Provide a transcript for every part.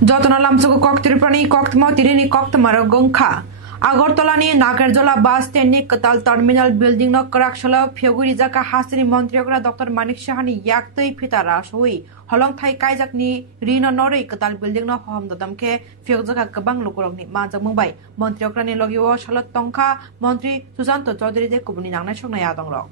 Jotona lamsuku kok tiripani kok mau tirini kok tamaro gongkha. Agartala ni Nagarjula bus stand ni Katal terminal building no Karakshalo Pyoguri Jaka Hasini Montregra Dr. Manik Shahani Yaktui Pitara Shui Holong Thai Kaijak ni Rino Nori Katal building no home dodamke Pyogjaka Kabang Lukurok ni Majak Mumbai Montregra ni Logio Shalot Tongka Montri Susanto Chaudhary de Kubuni Nangna Shokna Yadong Lok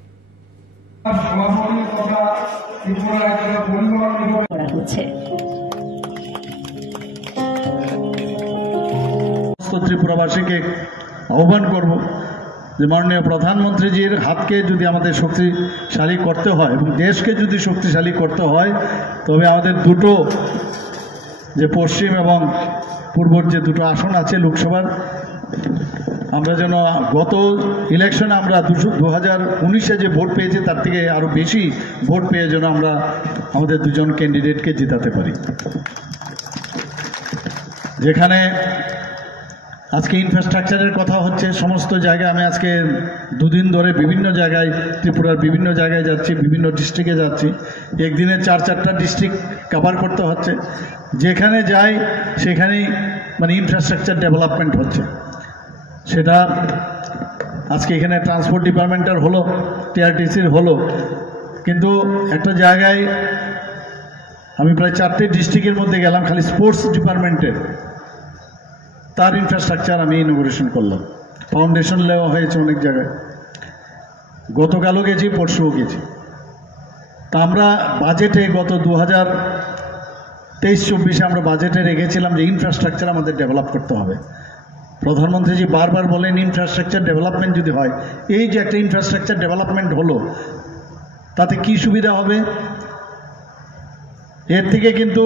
ত্রিপুরাবাসীকে আহ্বান করব যে মাননীয় প্রধানমন্ত্রীজির হাতকে যদি আমাদের শক্তিশালী করতে হয় এবং দেশকে যদি শক্তিশালী করতে হয় তবে আমাদের দুটো যে পশ্চিম এবং পূর্বর যে দুটো আসন আছে লোকসভার আমরা যেন গত ইলেকশনে আমরা 2019-এ যে ভোট পেয়েছি তার থেকে আরও বেশি ভোট পেয়ে যেন আমরা আমাদের দুজন ক্যান্ডিডেটকে জেতাতে পারি। যেখানে আজকে ইনফ্রাস্ট্রাকচারের কথা হচ্ছে সমস্ত জায়গায় আমি আজকে দুদিন ধরে বিভিন্ন জায়গায় ত্রিপুরার বিভিন্ন জায়গায় যাচ্ছি, বিভিন্ন ডিস্ট্রিক্টে যাচ্ছি, একদিনে 4-4টা ডিস্ট্রিক্ট কভার করতে হচ্ছে। যেখানে যাই সেখানেই মানে ইনফ্রাস্ট্রাকচার ডেভেলপমেন্ট হচ্ছে। সেটা আজকে এখানে ট্রান্সপোর্ট ডিপার্টমেন্টের হলো, টিআরটিসির হলো, কিন্তু একটা জায়গায় আমি প্রায় 4টে ডিস্ট্রিক্টের মধ্যে গেলাম খালি স্পোর্টস ডিপার্টমেন্টের তার ইনফ্রাস্ট্রাকচার আমি ইনোগ্রেশন করলাম। ফাউন্ডেশন নেওয়া হয়েছে অনেক জায়গায়, গতকালও গেছি, পরশুও গেছি। তা আমরা বাজেটে গত 2023-24 আমরা বাজেটে রেখেছিলাম যে ইনফ্রাস্ট্রাকচার আমাদের ডেভেলপ করতে হবে। প্রধানমন্ত্রীজি বারবার বলেন ইনফ্রাস্ট্রাকচার ডেভেলপমেন্ট যদি হয়, এই যে একটা ইনফ্রাস্ট্রাকচার ডেভেলপমেন্ট হলো তাতে কি সুবিধা হবে, এর থেকে কিন্তু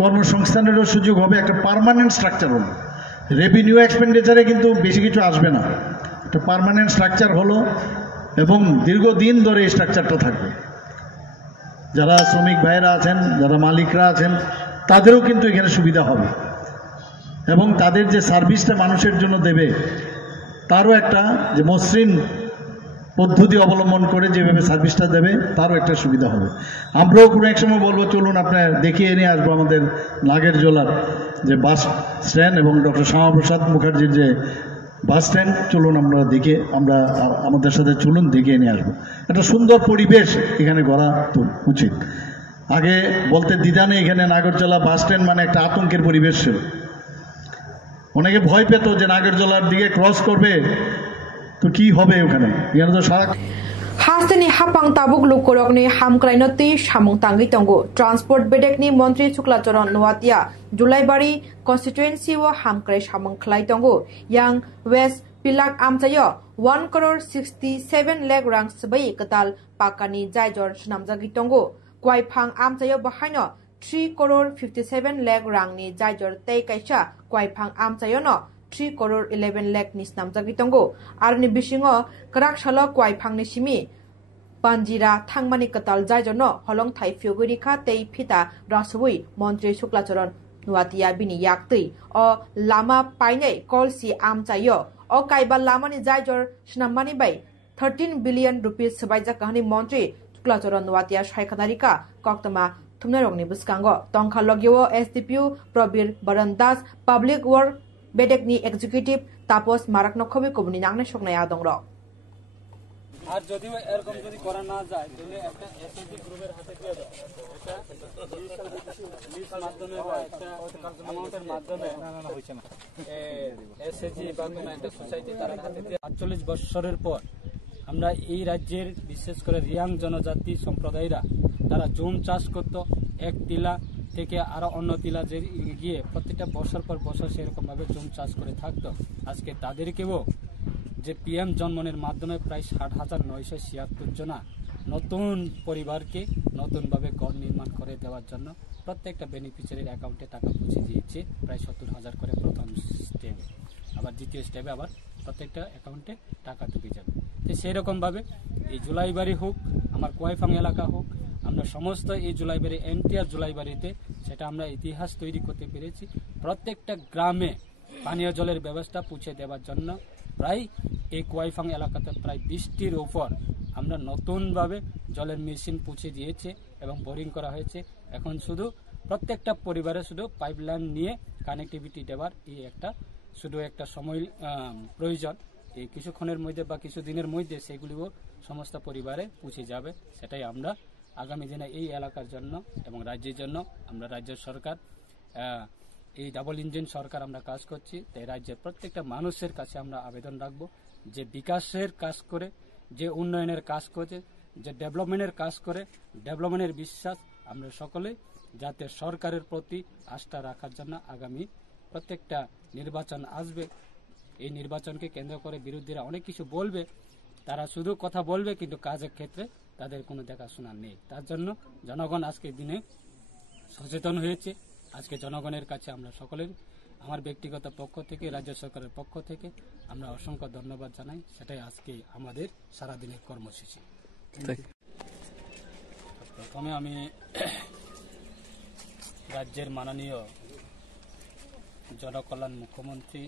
কর্মসংস্থানেরও সুযোগ হবে, একটা পার্মানেন্ট স্ট্রাকচার হলো। রেভিনিউ এক্সপেন্ডিচারে কিন্তু বেশি কিছু আসবে না, একটা পার্মানেন্ট স্ট্রাকচার হলো এবং দীর্ঘদিন ধরে এই স্ট্রাকচারটা থাকবে। যারা শ্রমিক ভাইয়েরা আছেন, যারা মালিকরা আছেন, তাদেরও কিন্তু এখানে সুবিধা হবে এবং তাদের যে সার্ভিসটা মানুষের জন্য দেবে তারও একটা যে মসৃণ পদ্ধতি অবলম্বন করে যেভাবে সার্ভিসটা দেবে তারও একটা সুবিধা হবে। আমরাও কোনো এক সময় বলবো চলুন আপনার দেখিয়ে নিয়ে আসবো আমাদের নাগেরজোলার যে বাস স্ট্যান্ড এবং ডক্টর শ্যামাপ্রসাদ মুখার্জির যে বাস স্ট্যান্ড, চলুন আমরা দেখে আমরা আমাদের সাথে চলুন দেখিয়ে নিয়ে আসবো। একটা সুন্দর পরিবেশ এখানে গড়া উচিত। আগে বলতে দ্বিধা নেই, এখানে নাগরজোলা বাস স্ট্যান্ড মানে একটা আতঙ্কের পরিবেশ ছিল। অনেকে ভয় পেত যে নাগরজোলার দিকে ক্রস করবে তো কি হবে ওখানে, এখানে তো সারা Hasteni hapang tabuk lukurok ni hamkrainoti samung tangi tongo transport bedek ni Montri Chuklacharan Nuatia Julaibari constituency wa hamkrai samung khlai tongo yang West Pilak Amchayo 1,67 lakh rang sabai katal pakani jaijor snamjagi tongo Kwaifang Amchayo bahaino 3,57 lakh rang ni jaijor tei kaisa Kwaifang Amchayo no 3,11 lakh ni snamjagi tongo arni bisingo Karakshalo Kwaifang ni simi Panjira Thangmani Katal Jaijono Holong Thai Pyoguri Kha Tei Phita Rasui Montri Chuklacharan Nuatia Bini Yaktui o Lama Painai Kolsi Amchayo o Kaiba Lamani Jaijor Snamani Bai 13 billion rupees Sabaija Kahani Montri Chuklacharan Nuatia Shaikhanarika Koktama Thumnarongni Buskango Tongkha Logyo SDPU Probir Barandas Public Work Bedekni Executive Tapos Marakno Khobi Kobuni Nangne Shokna Yadongro আর যদিও এরকম যদি করা না যায় তাহলে একটা SSG গ্রুপের হাতে দিয়ে দাও, এটা লিস্ট মাধ্যমে বা একটা অ্যামাউন্টের মাধ্যমে হইছে না এসএসজি বা কোনো একটা সোসাইটি তার হাতে দিয়ে 48 বছরের পর আমরা এই রাজ্যের বিশেষ করে রিয়াং জনজাতি সম্প্রদায়রা তারা জুম চাষ করত, এক টিলা থেকে আরো অন্য টিলা যে গিয়ে প্রত্যেকটা বছর পর বছর সেরকমভাবে জুম চাষ করে থাকতো। আজকে তাদেরকেও যে পিএম জন্মনের মাধ্যমে প্রায় 60,976 জনা নতুন পরিবারকে নতুনভাবে ঘর নির্মাণ করে দেওয়ার জন্য প্রত্যেকটা বেনিফিশিয়ারির অ্যাকাউন্টে টাকা পৌঁছে দিয়েছে প্রায় 70,000 করে প্রথম স্টেপে, আবার দ্বিতীয় স্টেপে আবার প্রত্যেকটা অ্যাকাউন্টে টাকা ঢুকে যাবে। তো সেরকমভাবে এই জুলাইবাড়ি হোক, আমার কোয়াইফাং এলাকা হোক, আমরা সমস্ত এই জুলাইবাড়ি এনটিআর জুলাইবাড়িতে সেটা আমরা ইতিহাস তৈরি করতে পেরেছি। প্রত্যেকটা গ্রামে পানীয় জলের ব্যবস্থা পৌঁছে দেওয়ার জন্য প্রায় এই কোয়াইফাং এলাকাতে প্রায় 20টির উপর আমরা নতুনভাবে জলের মেশিন পৌঁছে দিয়েছে এবং বোরিং করা হয়েছে। এখন শুধু প্রত্যেকটা পরিবারে শুধু পাইপলাইন নিয়ে কানেক্টিভিটি দেওয়ার শুধু একটা সময় প্রয়োজন। এই কিছুক্ষণের মধ্যে বা কিছু দিনের মধ্যে সেগুলিও সমস্ত পরিবারে পৌঁছে যাবে। সেটাই আমরা আগামী দিনে এই এলাকার জন্য এবং রাজ্যের জন্য আমরা রাজ্য সরকার এই ডাবল ইঞ্জিন সরকার আমরা কাজ করছি। তাই রাজ্যের প্রত্যেকটা মানুষের কাছে আমরা আবেদন রাখবো যে বিকাশের কাজ করে, যে উন্নয়নের কাজ করে, যে ডেভেলপমেন্টের কাজ করে, ডেভেলপমেন্টের বিশ্বাস আমরা সকলে যাতে সরকারের প্রতি আস্থা রাখার জন্য আগামী প্রত্যেকটা নির্বাচন আসবে। এই নির্বাচনকে কেন্দ্র করে বিরোধীরা অনেক কিছু বলবে, তারা শুধু কথা বলবে কিন্তু কাজের ক্ষেত্রে তাদের কোনো দেখাশোনা নেই। তার জন্য জনগণ আজকের দিনে সচেতন হয়েছে। আজকে জনগণের কাছে আমরা সকলের, আমার ব্যক্তিগত পক্ষ থেকে, রাজ্য সরকারের পক্ষ থেকে আমরা অসংখ্য ধন্যবাদ জানাই। সেটাই আজকে আমাদের সারাদিনের কর্মসূচি। প্রথমে আমি রাজ্যের মাননীয় জনকল্যাণ মুখ্যমন্ত্রী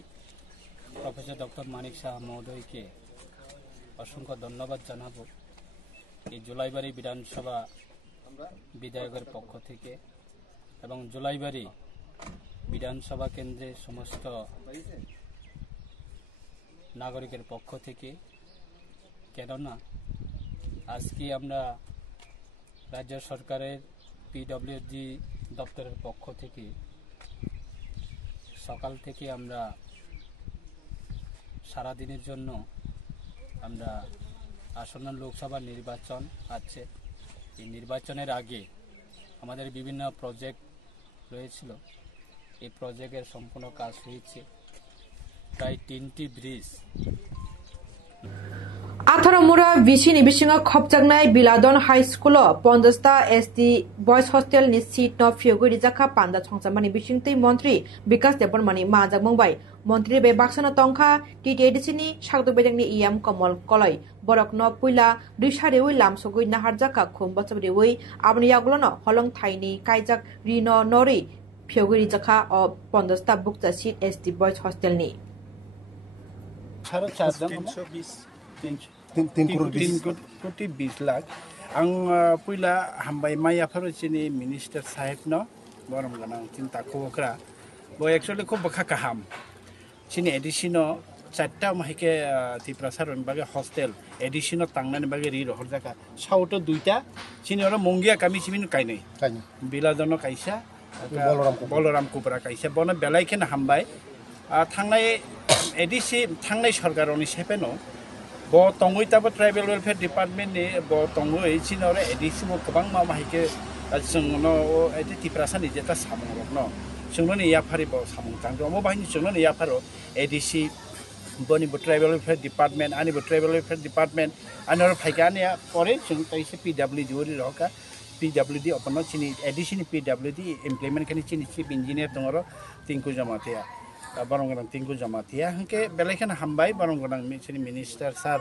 প্রফেসর ডক্টর মানিক সাহা মহোদয়কে অসংখ্য ধন্যবাদ জানাবো। এই জুলাইবাড়ি বিধানসভা বিধায়কের পক্ষ থেকে এবং জুলাইবাড়ি বিধানসভা কেন্দ্রে সমস্ত নাগরিকের পক্ষ থেকে, কেননা আজকে আমরা রাজ্য সরকারের পিডব্লিউডি দপ্তরের পক্ষ থেকে সকাল থেকে আমরা সারাদিনের জন্য আমরা আসন্ন লোকসভা নির্বাচন আছে, এই নির্বাচনের আগে আমাদের বিভিন্ন প্রজেক্ট রয়েছিল। এই প্রজেক্টের সম্পূর্ণ কাজ হয়েছে। প্রায় 3টি ব্রিজ আথারমুরা বিসিনি বিসিङा खपजागनाय बिलादन हाई स्कुल 50टा एसटी बॉयज हॉस्टेल नि सीट न फियोगुरि जाखा पान्दा छंगसामानि बिसिंतै मन्त्री विकास देबरमानि माजाक मंबाय। मन्त्री बे बाक्साना तंखा टिटिएडिसिनि सागदबेदंनि इयाम कमल कलय बरक न पुइला दुइसारेवै लामसगुइ नाहार जाखा खुम बचबरेवै आबनि यागलन हलं थाइनि काइजाक रिन नरि फियोगुरि जाखा अ 50टा बुकजा सीट एसटी बॉयज हॉस्टेल नि 3,20,00,000 आं पुइला हामबाय मायाफोर चिनि मिनिस्टार साहेब न बरम गनां चिन्ता खोखरा बो एक्चुअली खूब बखा काहाम चिनि एडिशनो 4टा माहिके तिप्रासारन बागे हॉस्टेल एडिशनो तांगनानि बागे रि रहर जाका साउथ 2टा चिनि और मंगिया कामि सिमिन काइनै बिलादनो काइसा बलराम कुबरा काइसा बनो बेलायखेन हामबाय थांनाय एडिसि थांनाय सरकारनि सेपेनो बो तंगुइ ताबो ट्राइबल वेलफेयर डिपार्टमेंट नि बो तंगुइ चिनोरे एडिसि मो गोबां मा माहिके जोंनो एदि तिप्रासानि जेता सामंरक न जोंनो नि याफारि बो सामं तांगो मो बाहिनि जोंनो नि याफारो एडिसि बोनि बो ट्राइबल वेलफेयर डिपार्टमेंट आनि बो ट्राइबल वेलफेयर डिपार्टमेंट आनर फाइकानिया परे जों ताइसे पीडब्ल्यूडी ओरि रहका पीडब्ल्यूडी अपन चिनि एडिसि नि पीडब्ल्यूडी इमप्लिमेंट खानि चिनि चीफ इंजीनियर दंरो तिंकु जमातिया बरंगनां तिंकु जमातिया हंके बेलेखेन हामबाय बरंगनां मिसिनि मिनिस्टार सार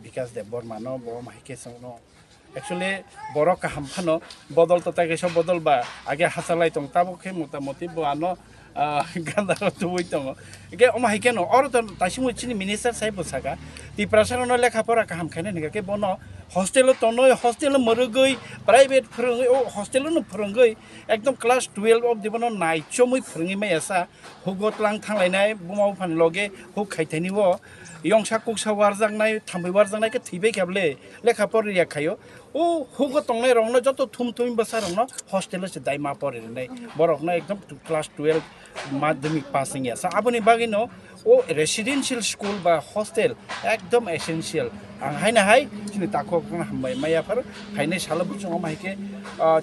विकास देबबर्मानो बो माहिके संनो एक्चुअली बरो का हामफानो बदल तो ताके सब बदल बा आगे हासालाय तंग ताबोखे मोटामोटी बानो गांदारो तुइ तंग के माहिके न और त तासिमु चिनि मिनिस्टार साहेब बसागा तिप्रासानो लेखापरा का हामखाने नगे बनो हॉस्टेल तनो हॉस्टेल मरगै प्राइवेट फोरोंगै ओ हॉस्टेल न फोरोंगै एकदम क्लास 12 अफ दिबनो नाइचोमै फोरोंगै मायासा हुगतलां थांलायनाय बुमाव फान लगे हु खाइथानिवो यंसा कुकसा वारजांनाय थांबै वारजांनाय के थैबै खाबले लेखापर रियाखायो ओ हुगो तंनाय रंनो जत थुम थुम बसारंनो हॉस्टेल से दाइमा परेनै बरकनो एकदम क्लास 12 माध्यमिक पासिंग यासा आबनि बागिनो ओ रेसिडेंशियल स्कूल बा हॉस्टेल एकदम एसेंशियल आं हायना हाय चिनि ताखो हामबाय मायाफोर हायनाय सालबु जों माहिके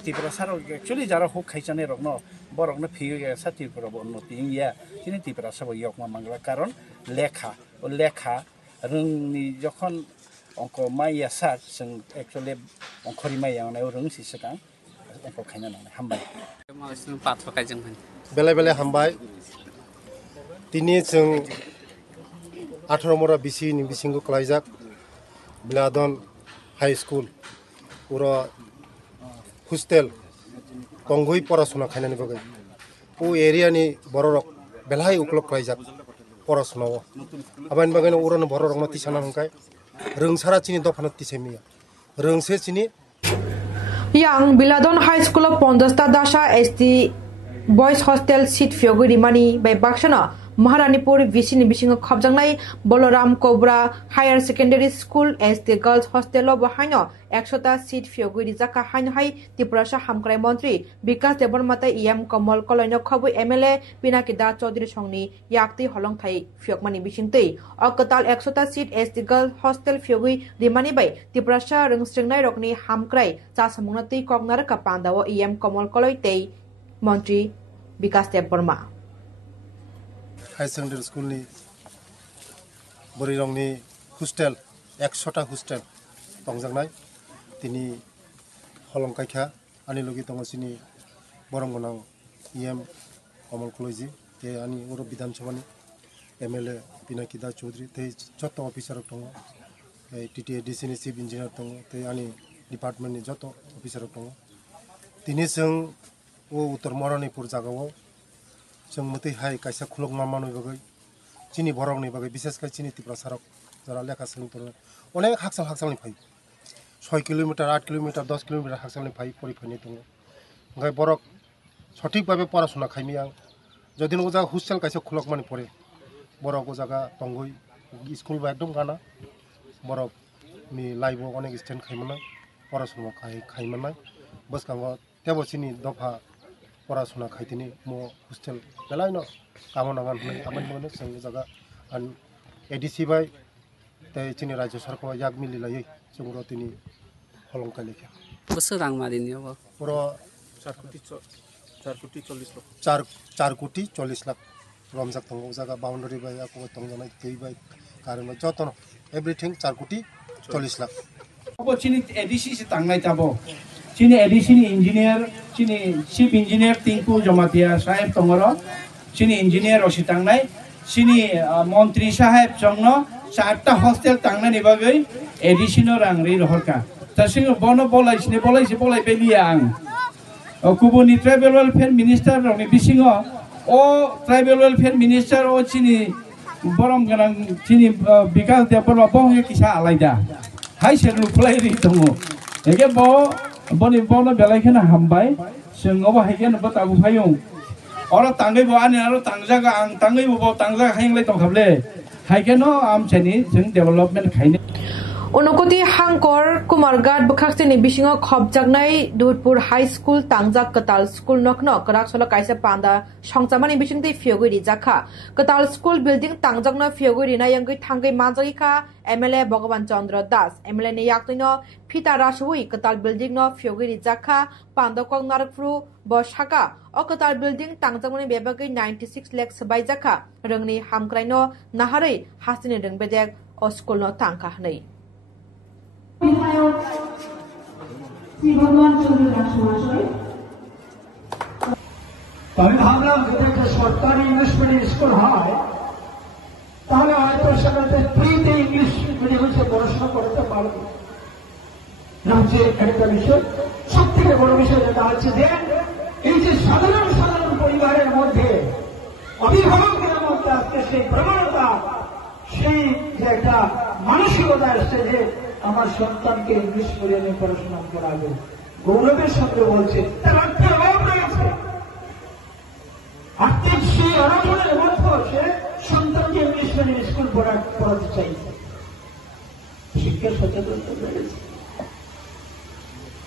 तिप्रासार एक्चुअली जारा हुक खाइजाने रंनो बरकनो फियो यासा तिप्राबो नतिया चिनि तिप्रासाबो यकमा मांगला कारण लेखा रोंनि जखन अंक माइया सार जों एक्चुअली अंकरि माइया नाय रोंसि सिगां अंक खायना नाय हामबाय पाथकाय जों बेले बेले हामबाय दिनै जों 18 मरा बिसि नि बिसिंगो क्लाइजाक बिलादन हाई स्कुल पुरा हॉस्टेल तंगुइ परासुना खायनानि बगै ओ एरियानि बररक बेलहाय उक्लक क्लाइजाक परासुनाव आबाइन बगैनो उरन बररक न तिसाना हंखाय रोंसारा चिनि दफान तिसेमिया रोंसे चिनी Yang Biladon High School of Pondasta Dasha ST Boys Hostel Seat Fiogu Rimani by Bakshana Maharanipur Visini Bishingo Khobjangnai Boloram Cobra Higher Secondary School ST Girls Hostel of Bahino Exota Seat Fiogu Rizaka Hanhai Tiprasha Hamkrai Montri Bikas Debormata EM Komol Koloino Kobu MLA Pinakida Chaudhry Songni Yakti Holong Thai Fiokmani Bishingtei Okatal Exota Seat ST Girls Hostel Fiogu Rimani by Tiprasha Rungstringnai Rokni Hamkrai Chasamunati Kognar Kapandawo EM Komol Koloitei Montri Bikas Deborma high secondary school नि बरिरंगनि hostel 100टा hostel तंजांनाय तिनि हलंकाइखा आनि लगी तंगसिनि बरमगनां EM कमल कलेजी ते आनि बर विधानसभानि MLA पिनाकिदा Chaudhary ते जत अफिसार दङ TTADC नि चीफ इंजिनियर दङ ते आनि डिपार्टमेन्ट नि जत अफिसार दङ तिनि जों ओ उत्तर मरणिपुर जागाव जों मते हाय कायसा खुलक मामानो बगै चिनि बरंनि बगै विशेषकर चिनि तिप्रा सारक जरा लेखा सोलोंथोर अनेक हाकसालनि फाय 6 किलोमीटर 8 किलोमीटर 10 किलोमीटर हाकसालनि फाय परिफायनि दङ ओंखाय बरक सঠিক भाबे पराशुना खायमि आं जदिन ओजा हस्टेल कायसा खुलक मानि परे बरक ओ जागा तंगै स्कुल बा एकदम गाना बरक नि लाइव अनेक स्टुडेन्ट खायमना पराशुना खायमना बसकांग तेबो चिनि दफा पराशुना खायतिनि मो हस्टेल बेलायनो कामनागान होनै आबाद मोनो जों जागा आन एडिसि बाय ते चिनि राज्य सरकार याग मिलिलायै जों रतिनि हलंका लेखा बोसोर रां मारिनि अब पुरो 4 कोटी 40 लाख रमजाक दङ जागा बाउन्डारि बाय आको दंजानाय दै बाय कारण जतन एभ्रिथिं 4 कोटी 40 लाख अब चिनि एडिसि से तांनाय जाबो चिनि एडिसि इंजिनियर चिनि चीफ इंजिनियर तिंकु जमातिया साहेब तंगरो चिनि इंजिनियर ओसि तांनाय चिनि मंत्री साहेब जंगनो 4टा हस्टेल तांनाय निबागै एडिसिनो रांरि रहरका तसिङ बनो बोलाय बेलिया आं कुबुनि ट्राइबल वेलफेयर मिनिस्टार रनि बिसिङो ओ ट्राइबल वेलफेयर मिनिस्टार ओ चिनि बरम गनां चिनि बिकास देबरबा बंगे किसा आलायदा हाय सेरलु फलायरि दङ एगे बनि बनो बेलायखना हामबाय जोंङो बाहायगोन बताबु फायौ अर तांगै बो आनि आरो तांजागा आं तांगै बो तांजागा हायंलाय तंखाबले हायकेनो आमचेनि जों डेभलपमेन्ट खायनो Unukoti Hangkor Kumargat Bukhaksini Bishingo Khobjagnai Dudpur High School Tangjak Katal School Nokno Karaksola Kaisa Panda Shongchamani Bishingti Fioguri Jakha Katal School Building Tangjagno Fioguri Nayangui Tangai Manjarika MLA Bhagavan Chandra Das MLA ni Yaktino Pita Rashui Katal Building no Fioguri Jakha Pandokong Narakfru Boshaka O Katal Building Tangjagmani Bebagi 96 lakhs by Jakha Rungni Hamkraino Nahari Hasini Rungbedek O School no Tangka Nei বিধায়ক শ্রী ভগবান চন্দ্র দাস মহাশয় আমি ভাবলাম যদি একটা সরকারি English medium school হয় তাহলে হয়তো সেখানে ফ্রিতে ইংলিশ মিডিয়ামে পড়াশোনা করতে পারবে রাজ্যের একটা বিষয় সব থেকে বড় বিষয় যেটা হচ্ছে যে এই যে সাধারণ পরিবারের মধ্যে অভিভাবকদের মধ্যে আজকে সেই প্রবণতা সেই যে একটা মানসিকতা আসছে যে আমার সন্তানকে ইংলিশ মিডিয়ামে পড়াশোনা করাবে গৌরবের সঙ্গে বলছে তার আর্থিক অভাব রয়েছে আর্থিক সেই অনটনের মধ্যে সে সন্তানকে ইংলিশ মিডিয়াম স্কুল পড়াতে চাইছে শিক্ষা সচেতনতা বেড়েছে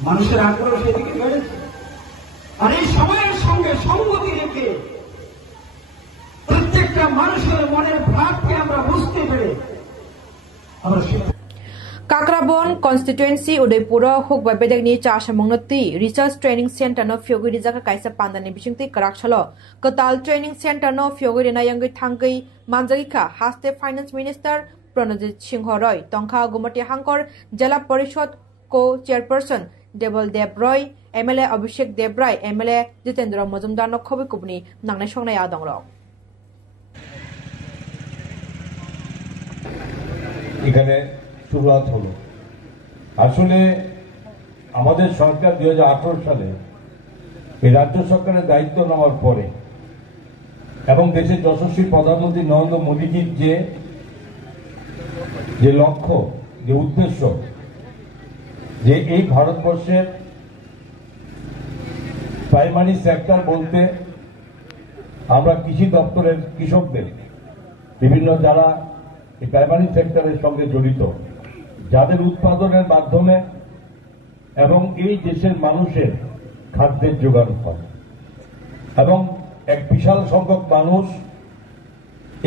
মানুষের আগ্রহ সেদিকে বেড়েছে আর এই সময়ের সঙ্গে সঙ্গতি রেখে প্রত্যেকটা মানুষের মনের ভাবকে আমরা বুঝতে পেরে আমরা Kakrabon constituency Udaipura Hukba Bedegni Chasamongati Research Training Center no Fioguri Jaka Kaisa Pandani Bishingti Karakshalo Katal Training Center no Fioguri Nayangi Tangai Manjarika Haste Finance Minister Pranajit Singhoroy Tongkha Gumati Hangkor Jala Parishod Co-Chairperson Debol Debroy MLA Abhishek Debray MLA Jitendra Mazumdar no Khobi Kubni Nangnai Songnai Adongrok এখানে শুরুয়াত হলো আসলে আমাদের সরকার 2018 সালে এই রাজ্য সরকারের দায়িত্ব নেওয়ার পরে এবং দেশের যশস্বী প্রধানমন্ত্রী নরেন্দ্র মোদীজির যে লক্ষ্য যে উদ্দেশ্য যে এই ভারতবর্ষের প্রাইমারি সেক্টর বলতে আমরা কৃষি দপ্তরের কৃষকদের বিভিন্ন যারা এই প্রাইমারি সেক্টরের সঙ্গে জড়িত, যাদের উৎপাদনের মাধ্যমে এবং এই দেশের মানুষের খাদ্যের যোগান হয় এবং এক বিশাল সংখ্যক মানুষ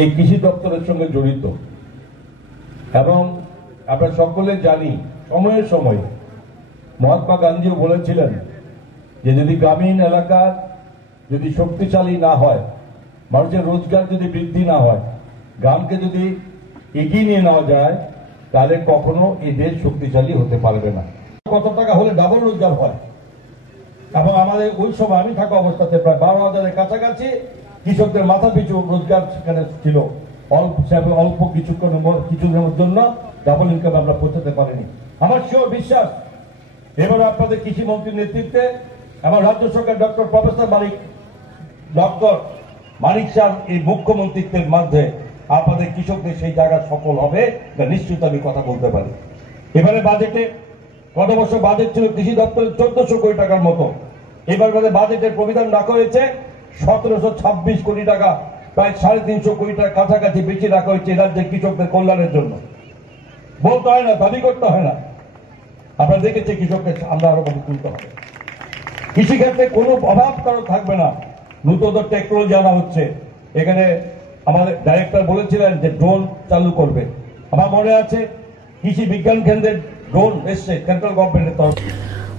এই কৃষি দপ্তরের সঙ্গে জড়িত। এবং আমরা সকলে জানি সময়ে সময়ে মহাত্মা গান্ধীও বলেছিলেন যে যদি গ্রামীণ এলাকার যদি শক্তিশালী না হয়, মানুষের রোজগার যদি বৃদ্ধি না হয়, গ্রামকে যদি এগিয়ে নিয়ে নেওয়া যায়, তাহলে কখনো এই দেশ শক্তিশালী হতে পারবে না। কত টাকা হলে ডাবল রোজগার হয় এবং আমাদের ওই সময় আমি থাকা অবস্থাতে প্রায় 12,000-এর কাছাকাছি কৃষকদের মাথা পিছু রোজগার সেখানে ছিল। অল্প কিছুদিনের জন্য ডাবল ইনকাম আমরা পৌঁছাতে পারিনি। আমার শিওর বিশ্বাস এবার আপনাদের কৃষি মন্ত্রীর নেতৃত্বে আমার রাজ্য সরকার প্রফেসর মানিক স্যার এই মুখ্যমন্ত্রীত্বের মধ্যে আপনাদের কৃষকদের সেই জায়গা সফল হবে, নিশ্চিত আমি কথা বলতে পারি। এবারে বাজেটে গত বছর বাজেট ছিল কৃষি দপ্তরের 1400 কোটি টাকার মতো, এবার বাজেটের প্রবিধান রাখা হয়েছে 1726 কোটি টাকা, প্রায় 350 কোটি টাকার কাছাকাছি বেশি রাখা হয়েছে রাজ্যের কৃষকদের কল্যাণের জন্য। বলতে হয় না, দাবি করতে হয় না। আপনারা দেখেছে কৃষককে আমরা আরো ভাবে তুলতে হবে। কৃষিক্ষেত্রে কোনো অভাব কারো থাকবে না। নতুন টেকনোলজি আনা হচ্ছে। এখানে আমাদের ডাইরেক্টর বলেছিলেন যে ড্রোন চালু করবে। আমার মনে আছে কৃষি বিজ্ঞান কেন্দ্রের ড্রোন এসছে সেন্ট্রাল গভর্নমেন্টের তরফ।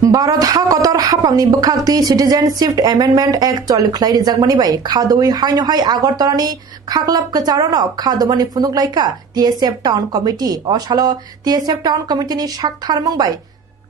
भारत हा कतर हापांगनि बखाक्ति सिटिजेनशिप एमेंडमेंट एक्ट चलिख्लाय रिजाकमानि बाय खादोइ हायनो हाय आगरतलानि खाक्लाब कचारनो खादोमानि फुनुकलायका टीएसएफ टाउन कमिटी असालो टीएसएफ टाउन कमिटीनि साकथारमं बाय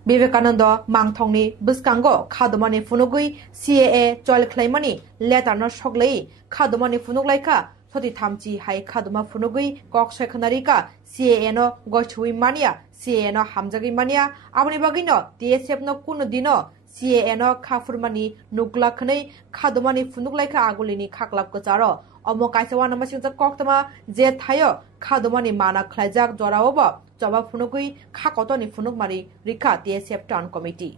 विवेकानंद मांगथंनि बसकांगो खादोमानि फुनुगुइ सीएए चलिख्लायमानि लेटारनो सकलै खादोमानि फुनुकलायका सति थामची हाय खादोमा फुनुगुइ कक सेखनारिका सीएए नो गछुइ मानिया सीएए नो हामजागै मानिया आबनि बागैनो टीएसएफ नो कुनु दिनो सीएए नो खाफुरमानि नुक्लाखनै खादोमानि फुनुकलायका आगुलिनि खाक्लाब कचारो अमो काइसेवा नमसिंजा कक्तमा जे थायो खादोमानि माना ख्लायजाक जरावबो जबा फुनुगुइ खाकतनि फुनुकमारि रिखा टीएसएफ टाउन कमिटी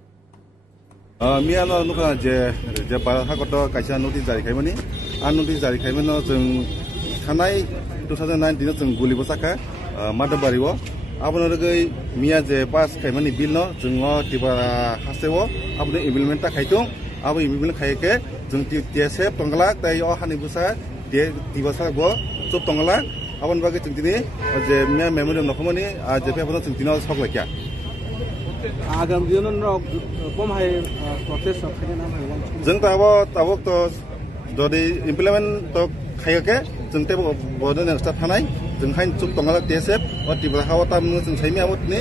मियानो नुका जे भारत हाकत काइसा नोटिस जारि खायमानि आन नोटिस जारि खायमानो जों थानाय 2009 दिनाव जों गुलिबो साखा मादबारिवो आपनो रगै मिया जे पास खायमानि बिल न जों तिबा हासेवो आपनो इमप्लिमेंट खायतो अब इमप्लिमेंट खायके जों टीएसएफ तंगला ताय अ हानि बुसा दे तिबा सागो चुप तंगला आपन बागे जों दिनि जे मिया मेमोरियम नखमनि जे पेपनो जों दिनाव सकलायका आगाम दिनाव कम हाय प्रोसेस खायना जों ताबो तो जदि इमप्लिमेंट तो खायके जों तेबो बदन एक्सट्रा थानाय जों हाइन चुप तंगला टीएसएफ अ तिबा हावा तामनो जों साइमी आमतनि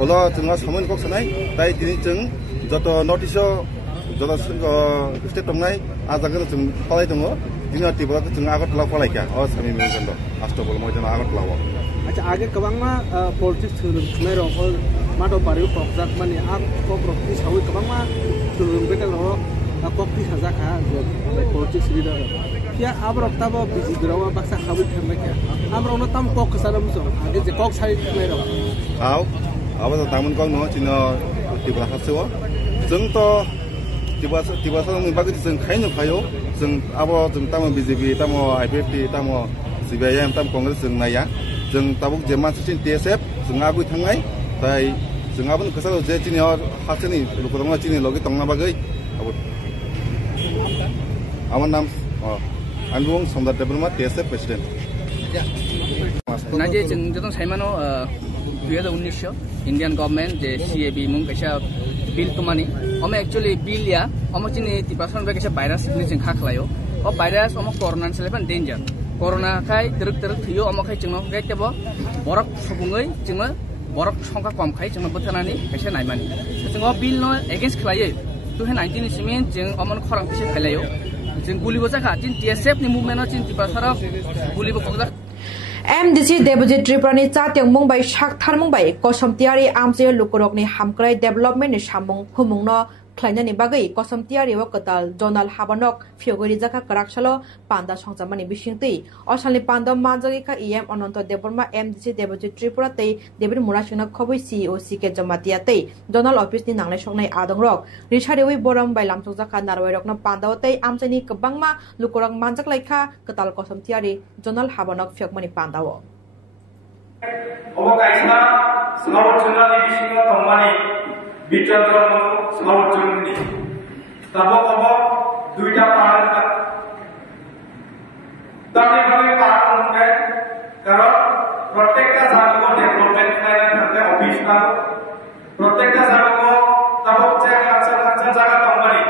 अला जों सामोन कक सनाय ताय दिनि जों जत नोटिसो जत स्टेट तंगनाय आजागन जों फलाय दङ दिना तिबा जों आगरतला फलायका अ सामि मेगन आस्तबल मयदान आगरतलाव अच्छा आगे गोबांमा पलिटिक्स थुरुमनाय रखो मादो बारिउ प्रजाक माने आ कप्रति सावै गोबांमा थुरुमबे दङ कक्ति साजाखा पलिटिक्स लिडार क्या आब्रक्ताबो बिजिद्रावा बाक्सा खाबै थांनायखा आब्रावनो ताम कक सारामसो आगे जे कक साइ थुनाय रख आव आबो तामन कक न चिनो तिबा हासेव जों तो तिबा नि बागै जों खायनो फायो जों आबो जों ताम बीजेपी ताम आईपीएफटी ताम सीपीआईएम ताम कांग्रेस जों नाया जों ताबुक जे मानसिन टीएसएफ जों आगै थांनाय ताय जों आबो कसालो जे चिनि हासेनि लोकदमा चिनि लगे तंगना बागै आबो আমার নাম আনবুং সমদার দেববর্মা টিএসএফ প্রেসিডেন্ট नाजे जों जतन साइमानो 2019 इंडियन गवर्नमेंट जे सीएबी मुं कैसा बिल तुमानि अमे एक्चुअली बिल या अमो चिनि 30% कैसा भाइरास नि जों खाखलायो अ भाइरास अमो कोरोना सेलेफान डेंजर कोरोना खाय दरक थियो अमो खाय जों गायतेबो बरक सुबुङै जों बरक संखा कम खाय जों बोथानानि कैसा नायमानि जों बिल न एगेन्स्ट खलायो 2019 सिमेन जों अमन खरां कैसा खलायो जों गुलिबो जाखा चिन टीएसएफ नि मुभमेन्ट चिन 30% गुलिबो कगजा एमडीसी देबजित त्रिपुरानि चात्यं मुंबाई साकथार मुंबाई कसमतियारि आमचे लुकुरकनि हामक्राय डेभलपमेन्टनि सामुं हुमुंनो khlainani bagai kosamtiari wa katal Donald Habanok fiogori jaka karaksalo panda songjamani bisingti osalni panda manjagi ka EM Ananto Deborma MDC Deboti Tripura tei Debir Murashina khoboi CEO CK Jamatia tei Donald office ni nanglai soknai adongrok risharewi boram bai lamchok jaka narwairokna panda tei amchani kabangma lukorang manjak laikha katal kosamtiari Donald Habanok fiogmani pandao Obo kaisa selawat jurnali bisingo tomani Bicandra selawat jurnali Tabo obo duita pahala Tapi kami pahala mungkin Karena protekta sahaja development plan sampai office tahu protekta sahaja tabo cek hasil jaga tomani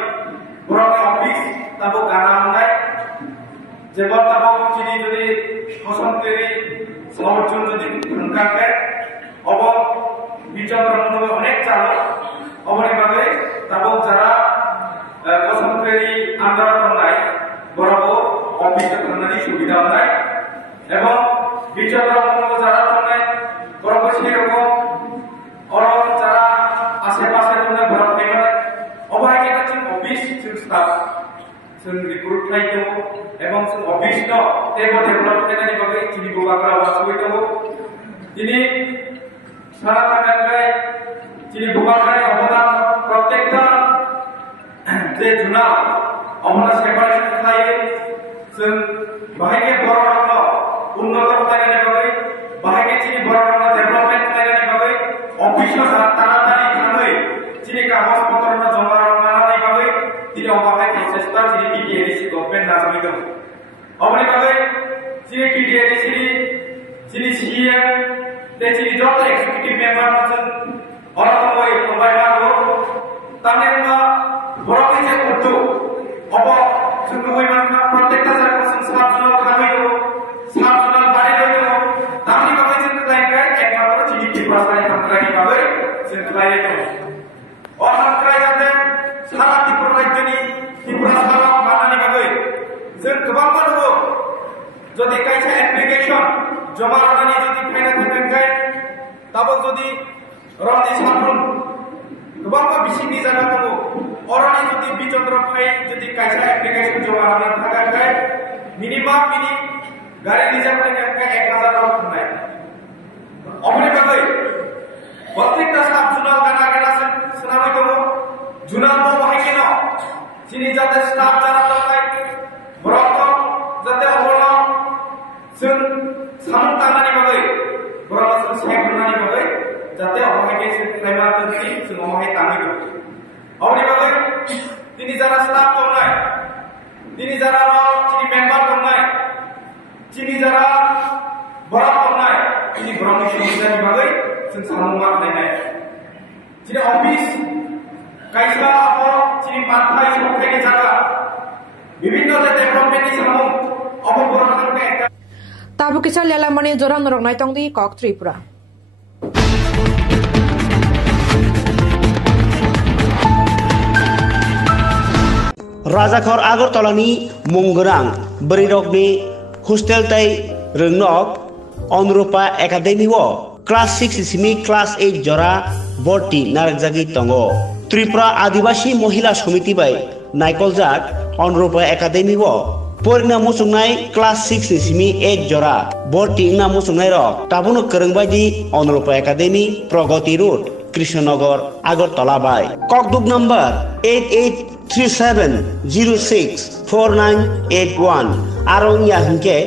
Borong office tabo karena mungkin Jebol tabo ciri jadi kosong kiri selawat যদি ঢুকাকে of বিচন্দ্রমূলক অনেক চালক অবনিভাবে তাবক যারা কসমপ্রেরি আন্দোলন নাই বরাবর office করণানি সুবিধা নাই এবং বিচন্দ্রমূলক যারা নাই বরাবর সেরকম অরণ যারা আশেপাশে তোমরা ঘর থেকে অবহাইকে হচ্ছে অফিস স্টাফ जों रिक्रुट खालामो এবং অফিস ন টেবল ডেভেলপ খালামनायनि बागै दिनै बुगाग्रा बासुबै दङ दिनै सारा थाखाय दिनै बुगाग्रा अबदान प्रत्येकता जे जुना अबदान सेपारेसन खालायो जों बाहायके बर'नो उन्नत खालामनायनि बागै बाहायके दिनै बर'नो डेभेलपमेन्ट खालामनायनि बागै अफिसनो तारातारि थाङै दिनै कागज पत्रनो जमा खालामनायनि बागै दिनै अबाहाय प्रसेसता दिनै DDRC गभर्नमेन्ट नाजाबाय दङ अबनि बागै दिनै DDRC दिनै CM दे दिनै जत एक्जिक्युटिभ मेम्बार जों अरथमै फंबाय मागो तानेमा बर'नि जे उर्दु अब जों नुबाय मानना प्रत्येकता जायगायाव जों साबजुनाल खामै दङ साबजुनाल बानायबाय दङ तानि बागै जों लायबाय एकमात्र दिनै त्रिपुरानि हांख्रायनि बागै जों लायबाय दङ अ हांख्राय जाते सारा त्रिपुरा राज्योनि त्रिपुरा सारा मानानि बागै जों गोबां दङ যদি কাইছে অ্যাপ্লিকেশন জমা রাখানি যদি ফাইনা থাকেন গায় তাবো যদি রনি সামরুন গোবাং বিসিনি জায়গা দङ অরনি যদি বিচন্দ্র ফাই যদি কাইছে অ্যাপ্লিকেশন জমা রাখানি থাকেন গায় মিনিমাম মিনি গাড়ি রিজার্ভ থেকে 1000 টাকা থাকনায় অমনি বাগৈ প্রত্যেকটা সাব জুনাল গানা গেলা শোনাবাই দङ জুনাল তো বাহাই কেন যিনি যাতে স্টাফ যারা দরকার বরক যাতে অবল जों सामु तांनानि बागै बर'नो जों सायख'नानि बागै जाते अबहायके जों प्राइमार कन्ट्रि जों अबहाय ताङै दङ अबनि बागै दिनै जारा स्टाफ दंनाय दिनै जारा दिनै मेम्बार दंनाय दिनै जारा बर' दंनाय दिनै बर'नि सुबिदानि बागै जों सामु माखायनाय दिनै अफिस कायसा अब दिनै मानथाय सरखारनि जागा বিভিন্ন যে ডেভেলপমেन्टनि सामु अब बर' थांनाय Tabu kisah lela mani jorang norong nai tong di kok Tripura. Rajakhor Agartalani Munggerang Berirokni hostel tai Rengnok Onrupa Academy wo Class 6 simi Class 8 jora Borti Narakjagi Tongo Tripura Adibasi Mohila Samiti bai Naikolzak Onrupa Academy wo Porina musungnai Class 6 simi 8 jora Borti ingna musungnai rok Tabuno Kerengbaji Onrupa Academy Progoti Road Krishnanagar Agartala bai Kokduk number 8837064981 Arong Yahunke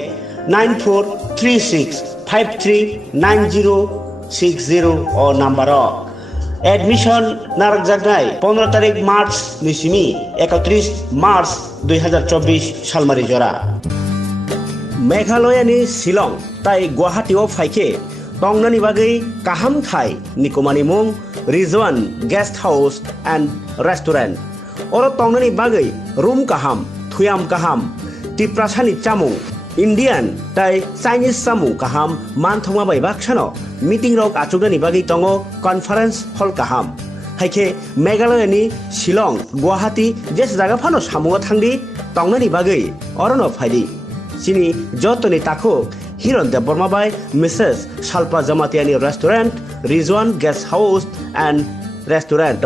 9436539060 o number Admission Narakjagnai 15 तारिख मार्च निसिमी 31 मार्च 2024 सालमारी जरा मेघालयनि शिलं ताई गुवाहाटीआव फाइके तंगनानि बागै काहाम Thai निकोमानि मुं Rizwan guest house and restaurant और तंगनानि बागै room काहाम थुयाम काहाम तिप्रासानि चामुं Indian tai Chinese samu kaham manthongma bai bakshano meeting rok achugani bagi tongo conference hall kaham haike Meghalaya ni Shillong Guwahati jes jaga phano samu thangdi tongnani bagi orono phaidi sini jotoni takho Hiron Deborma bai Mrs. Shalpa Jamatiani restaurant Rizwan guest house and restaurant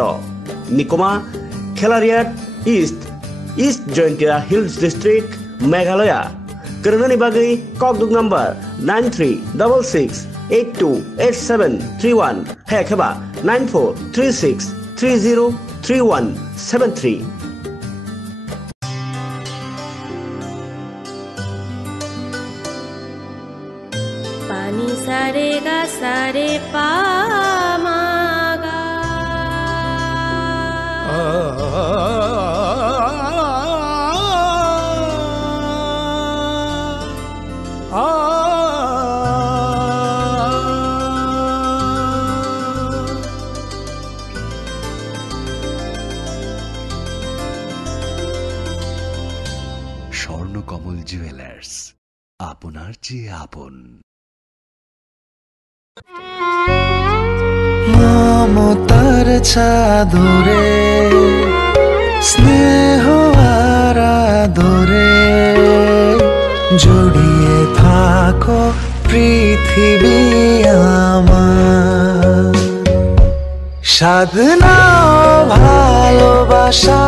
nikoma Khelariat East, East Jointia Hills District, Meghalaya. Kerana bagi kogduk number 9366828731 hekaba 9436303173. पानी सारे गा सारे पामागा Swarnakamal jewellers, আপনার চেয়ে আপন। মমতার চাদরে স্নেহ আর আদরে জড়িয়ে থাকো পৃথিবী আমার, সাধনা ভালোবাসা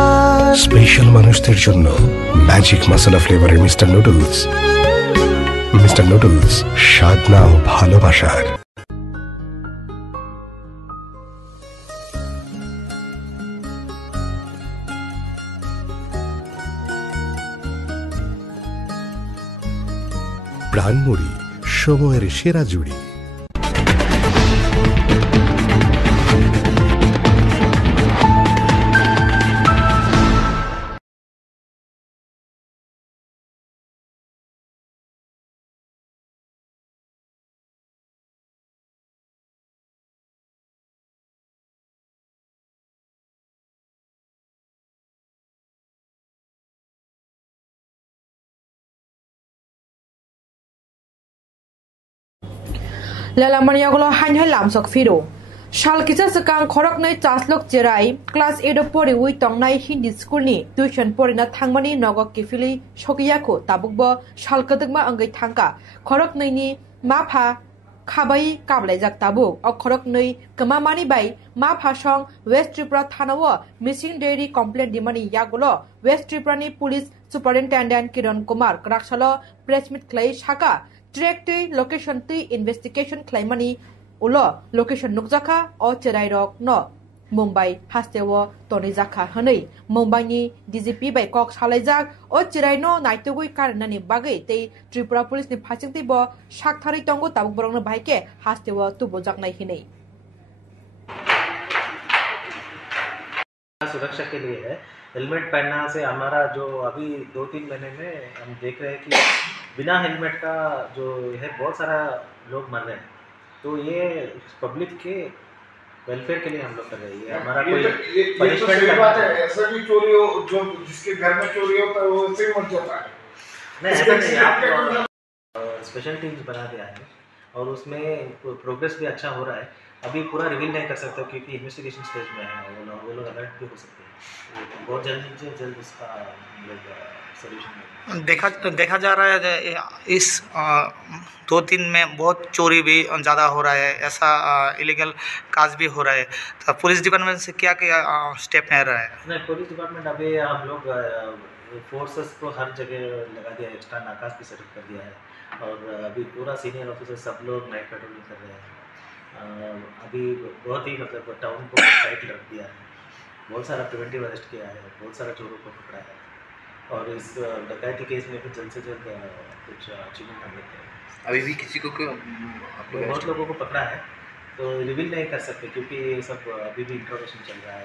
স্পেশাল মানুষদের জন্য ম্যাজিক মশলা ফ্লেভারের মিস্টার নুডলস। মিস্টার নুডলস, স্বাদ নাও ভালোবাসার। প্রাণমুড়ি, সময়ের সেরা জুড়ি। Lalamaniagolo Hanhai Lamsok Fido. Shalkisa Sakang Korok Night Taslok Jerai, Class 8 of Pori with Tongnai Hindi School ni, Tuition Porina Tangmani, Nogok Kifili, Shokiako, Tabukbo, Shalkatagma Angai Tanka, Korok Nini, Mapa, Kabai, Kablajak Tabu, or Korok Nui, Kamamani Bay, Mapa Shong, West Tripura Tanawa, Missing Dairy Complaint Dimani Yagolo, West Triprani Police Superintendent Kiran Kumar, Krakshalo, Pressmit Clay Shaka. Direct location to investigation claimani ulo location nukjaka o cherai rok no Mumbai hastewo tonijaka hanei Mumbai ni DGP by kok salaijak o cherai no naitugui karanani bagai tei Tripura police ni phachingti bo shakthari tongo tabuk borong baike hastewo tubojak nai hinei सुरक्षा के लिए है। Helmet पहनना से हमारा जो अभी 2-3 महीने में हम देख रहे हैं कि बिना हेलमेट का जो है बहुत सारा लोग मर रहे हैं, तो ये पब्लिक के वेलफेयर के लिए हम लोग कर रहे हैं। हमारा कोई पनिशमेंट की बात है, ऐसा भी चोरी हो जो जिसके घर में चोरी होता है वो ऐसे ही मर जाता है। नहीं ऐसा नहीं, आप स्पेशल टीम्स बना दिया है और उसमें प्रोग्रेस भी अच्छा हो रहा है। अभी पूरा रिवील नहीं कर सकता क्योंकि इन्वेस्टिगेशन स्टेज में है, वो लोग अलर्ट भी हो सकते हैं। बहुत जल्द इसका सॉल्यूशन देखा जा रहा है इस 2-3 में बहुत चोरी भी ज़्यादा हो रहा है, ऐसा इलीगल काज भी हो रहा है। तो पुलिस डिपार्टमेंट से क्या क्या स्टेप ले रहा है? नहीं, पुलिस डिपार्टमेंट अभी हम लोग फोर्सेस को हर जगह लगा दिया है, एक्स्ट्रा नाकाज भी सेटअप कर दिया है और अभी पूरा सीनियर ऑफिसर सब लोग नाइट पेट्रोलिंग कर रहे हैं। अभी बहुत ही मतलब टाउन को टाइट रख दिया है, बहुत सारा प्रिवेंटिव अरेस्ट किया है, बहुत सारा चोरों को पकड़ा है और इस डकैती केस में भी जल्द से जल्द कुछ अचीवमेंट हम लेते हैं। अभी भी किसी को बहुत लोगों को पकड़ा है, तो रिवील नहीं कर सकते क्योंकि ये सब अभी भी इंट्रोगेशन चल रहा है।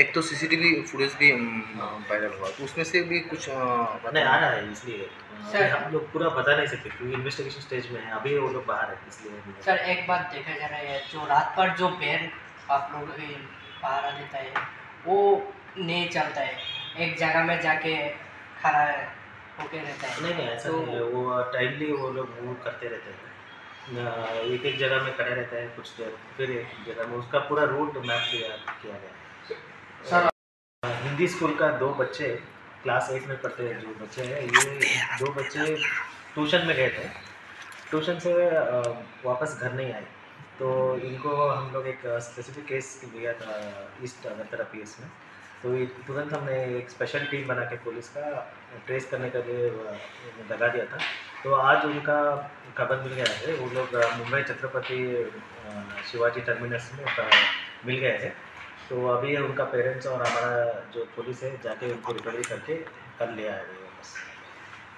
एक तो सीसीटीवी फुटेज भी वायरल हुआ, तो उसमें से भी कुछ नहीं आ रहा है, इसलिए हम लोग पूरा बता नहीं सकते क्योंकि इन्वेस्टिगेशन स्टेज में है, अभी वो लोग बाहर है इसलिए। सर एक बात देखा जा रहा है, जो रात पर जो बैन आप लोग पहरा देता है वो नहीं चलता है, एक जगह में जाके खड़ा होके रहता है। नहीं ऐसा तो नहीं है, वो टाइमली वो लोग मूव करते रहते हैं, एक जगह में खड़े रहते हैं कुछ देर, फिर एक जगह में उसका पूरा रूट मैप किया गया। हिंदी स्कूल का 2 बच्चे क्लास 8 में पढ़ते हैं, जो बच्चे हैं ये 2 बच्चे ट्यूशन में गए थे, ट्यूशन से वापस घर नहीं आए, तो इनको हम लोग एक स्पेसिफिक केस लिया था ईस्ट अगरतला पीएस में, तो तुरंत हमने एक स्पेशल टीम बना के पुलिस का ट्रेस करने के लिए लगा दिया था। तो आज उनका खबर मिल गया है, वो लोग मुंबई छत्रपति शिवाजी टर्मिनस में मिल गए हैं। तो अभी उनका पेरेंट्स और हमारा जो पुलिस है जाके उनको रिकवरी करके कर लिया है।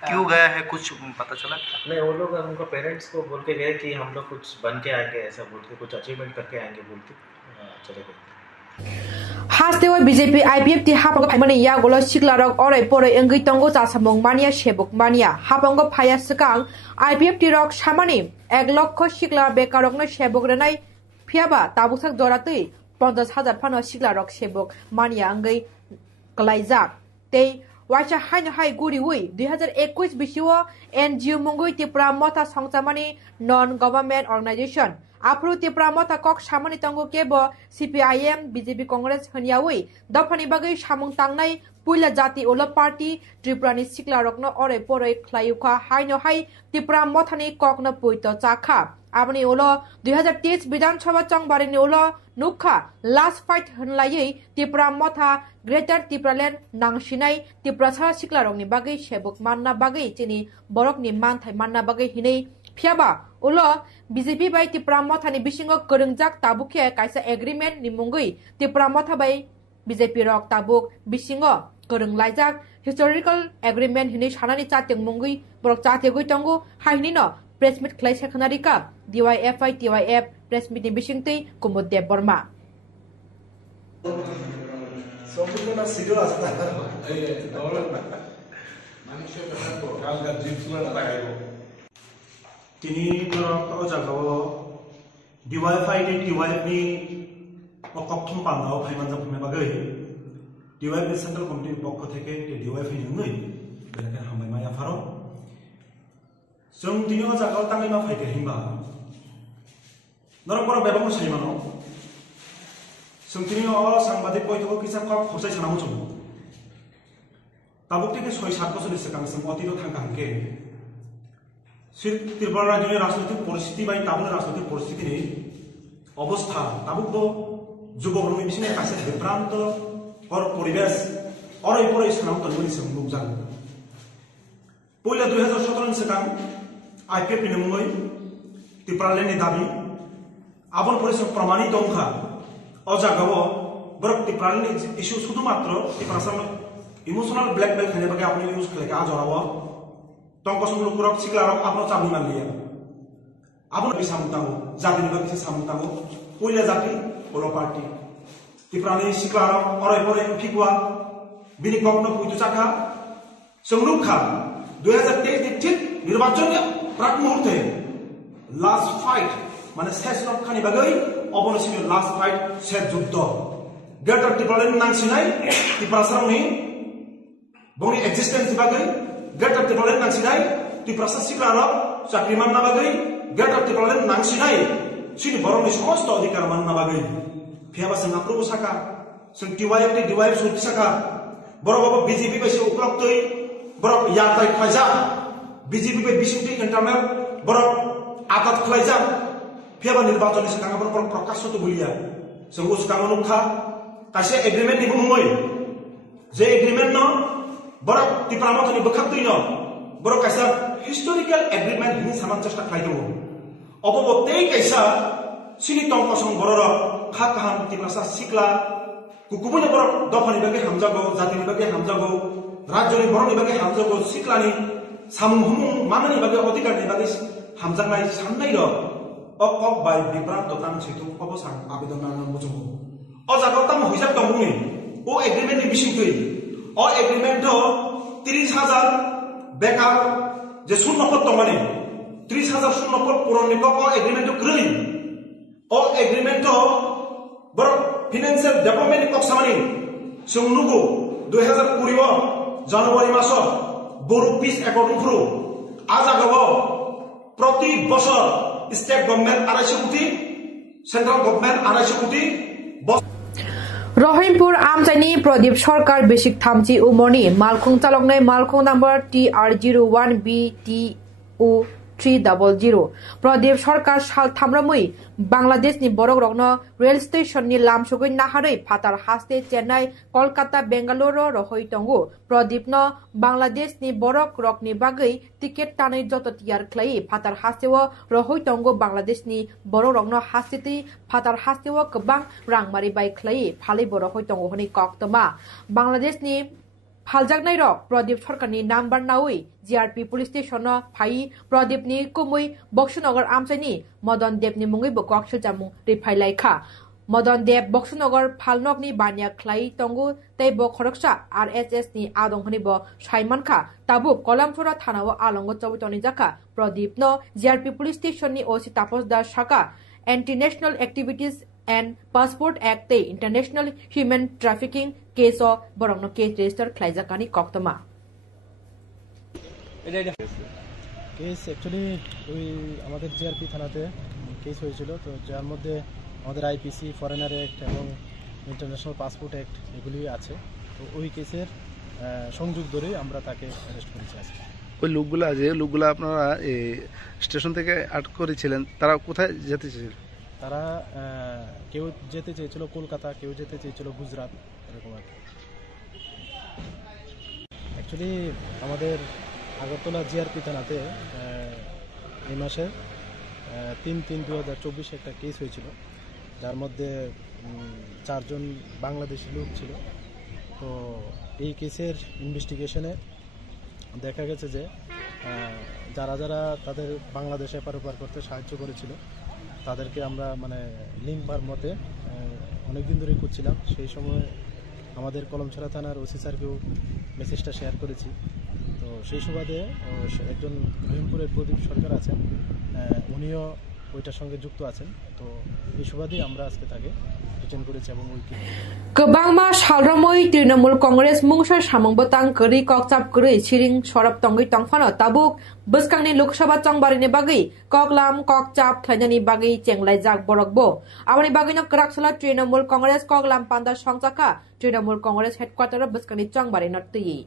क्यों गया है कुछ पता चला? नहीं, वो लोग उनका पेरेंट्स को बोल के गए कि हम लोग कुछ बन के आएंगे, ऐसा बोल के कुछ अचीवमेंट करके आएंगे बोल के चले गए। हास्तेव बीजेपी आईपीएफ ती हापंग फाइमनि या गोलो सिगलारक ओरै पोरै अंगै तंगो जासामंग मानिया सेबुक मानिया हापंग फाया सिगां आईपीएफ ती रक सामानि 1 लक्ष सिगला बेकारकनो सेबुक रेनाय फियाबा ताबुसाक जरातै 50,000 फानो सिगलारक सेबुक मानिया अंगै गलाइजाक तै वाचा हाइन हाई गुरी हुई 2021 बिसिओ एनजीओ मंगुई त्रिपुरा मथा संचामानि नन गवर्नमेंट ऑर्गेनाइजेशन आफ्रो त्रिपुरा मथा कक सामानि तंगो केबो सीपीआईएम बीजेपी कांग्रेस हनियावै दफानि बागै सामंग तांनाय पुइला जाति ओला पार्टी त्रिपुरानि सिगलारकनो ओरै पोरै ख्लायुखा हाइनो हाई त्रिपुरा मथानि ककनो पुइतो चाखा आबनि ओलो 2023 विधानसभा चंगबारिनि ओलो नुखा लास्ट फाइट हनलायै त्रिपुरा मथा ग्रेटर त्रिपुरालैंड नांसिनाय त्रिपुरा सा सिगलारकनि बागै सेबुक मानना बागै चिनि बरकनि मानथाय मानना बागै हिनै फियाबा ओलो बीजेपी बाय त्रिपुरा मथानि बिसिंगो गोरोंजाक ताबुखे कायसा एग्रीमेंट नि मुंगै त्रिपुरा मथा बाय बीजेपी रक ताबुक बिसिंगो गोरोंलायजाक हिस्टोरिकल एग्रीमेंट हिनै सानानि चातें मुंगै बरक चातेगै तंगो हाइनिनो प्रेस मीट खलाय सेखनारिका डीवाईएफआई टीवाईएफ प्रेस मीट नि बिसिंगतै कुमुदेव वर्मा संपूर्ण सिगल असता তিনি জায়গাও ডিওয়াইফাই টিওয়াইফনি অকথম পান্দাও ফাইমান জাফুমে বাগৈ ডিওয়াইফ সেন্ট্রাল কমিটির পক্ষ থেকে ডিওয়াইফাই নङै বেলাকে হামবাই মায়া ফারো जों दिनै जायगायाव तांगै मा फाइटे हिंबा नरक बर बेबां साइमानो जों दिनै सांबादिक बयथको किसा कप खसाय सानामो जों ताबुकटिके 6-7 বছর सिगां जों अतीत थांखांके त्रिपुरा राज्यनि राजनैतिक परिस्थिति बाय ताबुक राजनैतिक परिस्थितिनि अवस्था ताबुक जुगबरनि बिसिनि कासे बिभ्रांत और परिवेश अरै परै सानाम तनमनि जों नुजां पहिला 2017 नि सिगां आईपीएफ नि मुङै त्रिपुरालैंडनि दाबि आबन परिसर प्रमाणित दंखा अ जागाव बरक त्रिपुरालैंडनि इस्यु शुधुमात्र त्रिपुरा इमोशनल ब्लैकमेल खाने बागै आपनि यूज खालायका आजराव तंकसम लुकुरक सिगलारक आपनो चाबनि मानलिया आपन बिसामुतांगो जातिनि बागै सामुतांगो पहिला जाति ओलो पार्टी त्रिपुरानि सिगलारक अरै परै फिगवा बिनि ककनो पुइतु चाखा संलुखा 2023 नि ठीक निर्वाचन प्राक मुहूर्ते लास्ट फाइट माने शेष रक्षानि बागै अबनसिनि लास्ट फाइट शेष युद्ध ग्रेटर त्रिपुरालैंड नांसिनाय त्रिपुरासारनि बंनि एक्जिस्टेंस बागै ग्रेटर त्रिपुरालैंड नांसिनाय त्रिपुरासा सिगलारक चाकरि मानना बागै ग्रेटर त्रिपुरालैंड नांसिनाय सिनि बरनि समस्त अधिकार मानना बागै फियाबा जों आप्रबो साका जों डिवाइफ सुति साका बरबाबो बीजेपी बायसे उक्राक्तै बरक याताय खायजा बीजेपी बाय बिसिंति इंटरनेल बरक आघात खायजा फियाबा निर्वाचन सिगां बरक प्रकाश तो बुलिया जों उसकांगो नुखा कासे एग्रीमेंट नि मुङै जे एग्रीमेंट न बरक त्रिपुरा मथनि बखाक्तै न बरक कासे हिस्टोरिकल एग्रीमेंट नि सामंजस्य खायदो अबो तै कैसा सिनि तंकसं बरर खा काहाम त्रिपुरा सिगला कुकुबुनि बरक दफानि बागै हामजागो जातिनि बागै हामजागो राज्यनि बरनि बागै हामजागो सिगलानि सामुहुमु माननि बागै अधिकारनि बागै हामजानाय साननाय र अकक बाय बिब्रांत तां सेतु अबसां आवेदन नांगौ मुजंगो अ जागाव तां हिसाब दंनि ओ एग्रीमेंट नि बिसिंतै अ एग्रीमेंट 30,000 बेकार जे सुन्नपत दंमाने 30,000 सुन्नपत पुरननि क एग्रीमेंट ग्रै अ एग्रीमेंट बर फाइनेंशियल डेवलपमेंट कक्सामानि जों नुगो 2020 জানুয়ারি মাস বড় পিস অ্যাকর্ডিং ফ্রু আজাগাও প্রতি বছর স্টেট গভর্নমেন্ট 250 কোটি সেন্ট্রাল গভর্নমেন্ট 250 কোটি রহিমপুর আমচাইনি প্রদীপ সরকার বেসিক থামচি উমনি মালখুং চালকনাই মালখুং নাম্বার TR01BTU 300 प्रदीप सरकार साल थामरमै बांग्लादेशनि बरक रगनो रेल स्टेशननि लामसुगै नाहारै फातार हास्ते चेन्नाई कलकाता बेंगालुरु रहै तंगो प्रदीपनो बांग्लादेशनि बरक रकनि बागै टिकेट तानै जत तियार खलै फातार हास्तेव रहै तंगो बांग्लादेशनि बरक रगनो हास्तेति फातार हास्तेव गोबां रांमारि बाय खलै फालै बरहै तंगो हनै कक्तमा बांग्लादेशनि फालजागनाय रक प्रदीप सरकारनि नाम्बार नावै जीआरपी पुलिस स्टेशन फाई प्रदीपनि कुमै बक्सनगर आमसाइनि मदन देवनि मुङैबो कक्सिल जामुं रिफाइलाइखा मदन देव बक्सनगर फालनकनि बानिया खलाई तंगु तैबो खरकसा आरएसएस नि आदंहनिबो साइमानखा ताबु कलमसरा थानाव आलंग चौबतनि जाखा प्रदीपनो जीआरपी पुलिस स्टेशननि ओसी तापस दास शाखा anti national activities and Passport Act International Human Trafficking case of Borongno case register Klaijakani Koktama. Case actually ওই আমাদের জিআরপি থানাতে কেস হয়েছিল তো যার মধ্যে আমাদের আইপিসি ফরেনার অ্যাক্ট এবং ইন্টারন্যাশনাল পাসপোর্ট অ্যাক্ট এগুলি আছে তো ওই কেসের সংযোগ ধরেই আমরা তাকে অ্যারেস্ট করেছি আজকে। ওই লোকগুলো আপনারা স্টেশন থেকে আটক করেছিলেন তারা কোথায় যেতে চেয়েছিল? তারা কেউ যেতে চেয়েছিল কলকাতা, কেউ যেতে চেয়েছিল গুজরাট, এরকম আর কি। অ্যাকচুয়ালি আমাদের আগরতলা জিআরপি থানাতে এই মাসের 3/3/2024 একটা কেস হয়েছিল যার মধ্যে 4 জন বাংলাদেশি লোক ছিল। তো এই কেসের ইনভেস্টিগেশনে দেখা গেছে যে যারা যারা তাদের বাংলাদেশে এপার ওপার করতে সাহায্য করেছিল তাদেরকে আমরা মানে লিঙ্ক পার মতে অনেকদিন ধরেই করছিলাম। সেই সময় আমাদের কলমছড়া থানার ওসি স্যারকেও মেসেজটা শেয়ার করেছি। তো সেই সুবাদে একজন রহিমপুরের প্রদীপ সরকার আছেন, উনিও ওইটার সঙ্গে যুক্ত আছেন। তো এই সুবাদেই আমরা আজকে তাকে ডিটেইন করেছি এবং ওই गोबांमा सालरमै तृणमूल कांग्रेस मुंगसर सामंबतां गरि ककचाप गरि सिरिं सरब तंगै तंफानो ताबुक बसकांनि लोकसभा चंबारिनि बागै ककलाम ककचाप थैनानि बागै चेंगलाइजाक बरकबो आबनि बागैनो कराकसला तृणमूल कांग्रेस ककलाम पान्दा संचाका तृणमूल कांग्रेस हेडक्वार्टर बसकांनि चंबारि नत्तुयि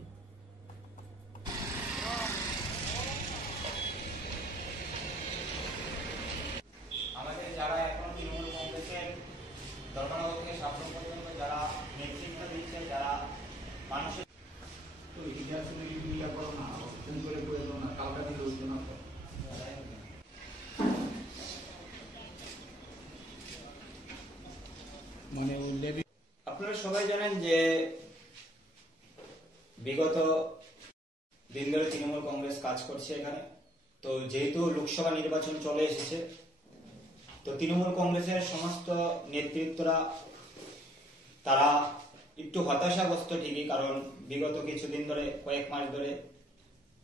আপনারা সবাই জানেন যে বিগত দিন ধরে তৃণমূল কংগ্রেস কাজ করছে এখানে। তো যেহেতু লোকসভা নির্বাচন চলে এসেছে তো তৃণমূল কংগ্রেসের সমস্ত নেতৃত্বরা তারা একটু হতাশাগ্রস্ত ঠিকই, কারণ বিগত কিছুদিন ধরে কয়েক মাস ধরে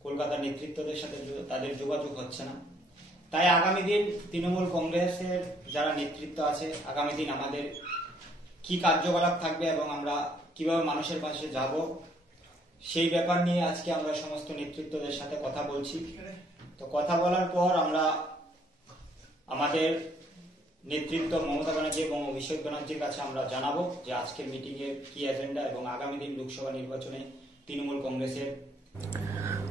কলকাতার নেতৃত্বদের সাথে তাদের যোগাযোগ হচ্ছে না। তাই আগামী দিন তৃণমূল কংগ্রেসের যারা নেতৃত্ব আছে আগামী দিন আমাদের কি কার্যকলাপ থাকবে এবং আমরা কিভাবে মানুষের পাশে যাব সেই ব্যাপার নিয়ে আজকে আমরা সমস্ত নেতৃত্বদের সাথে কথা বলছি। তো কথা বলার পর আমরা আমাদের নেতৃত্ব মমতা ব্যানার্জি এবং অভিষেক ব্যানার্জির কাছে আমরা জানাবো যে আজকের মিটিং এর কি এজেন্ডা এবং আগামী দিন লোকসভা নির্বাচনে তৃণমূল কংগ্রেসের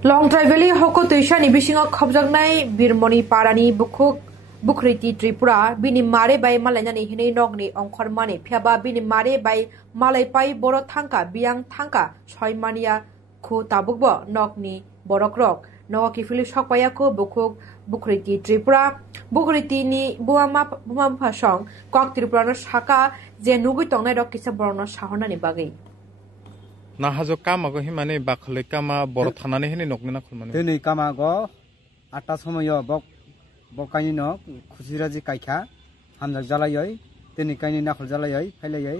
लं ट्राइबेलि हको तैसानि बिसिङाव खबजागनाय बिरमनि पारानि बुखुक बुख्रिति त्रिपुरा बिनि मारे बाय मालायनानि हिनै नगनि अंखरमानि फियाबा बिनि मारे बाय मालायपाय बर थांका बियां थांका सयमानिया खु ताबुकबो नगनि बरक्रक नगकि फिलि सकपायाखौ बुखुक बुख्रिति त्रिपुरा बुख्रितिनि बुमा सं कक त्रिपुरानो साका जे नुगै तंनाय रक किसा बरनो साहरनानि बागै ना हाजो कामागो हिमाने बाखले कामा बर थानानै हिने नकने ना खलमाने दिनै कामागो 8टा समायाव बकाइनि न खुसिराजि काइखा हामजाक जालायै दिनै काइनि नाखल जालायै फाइलायै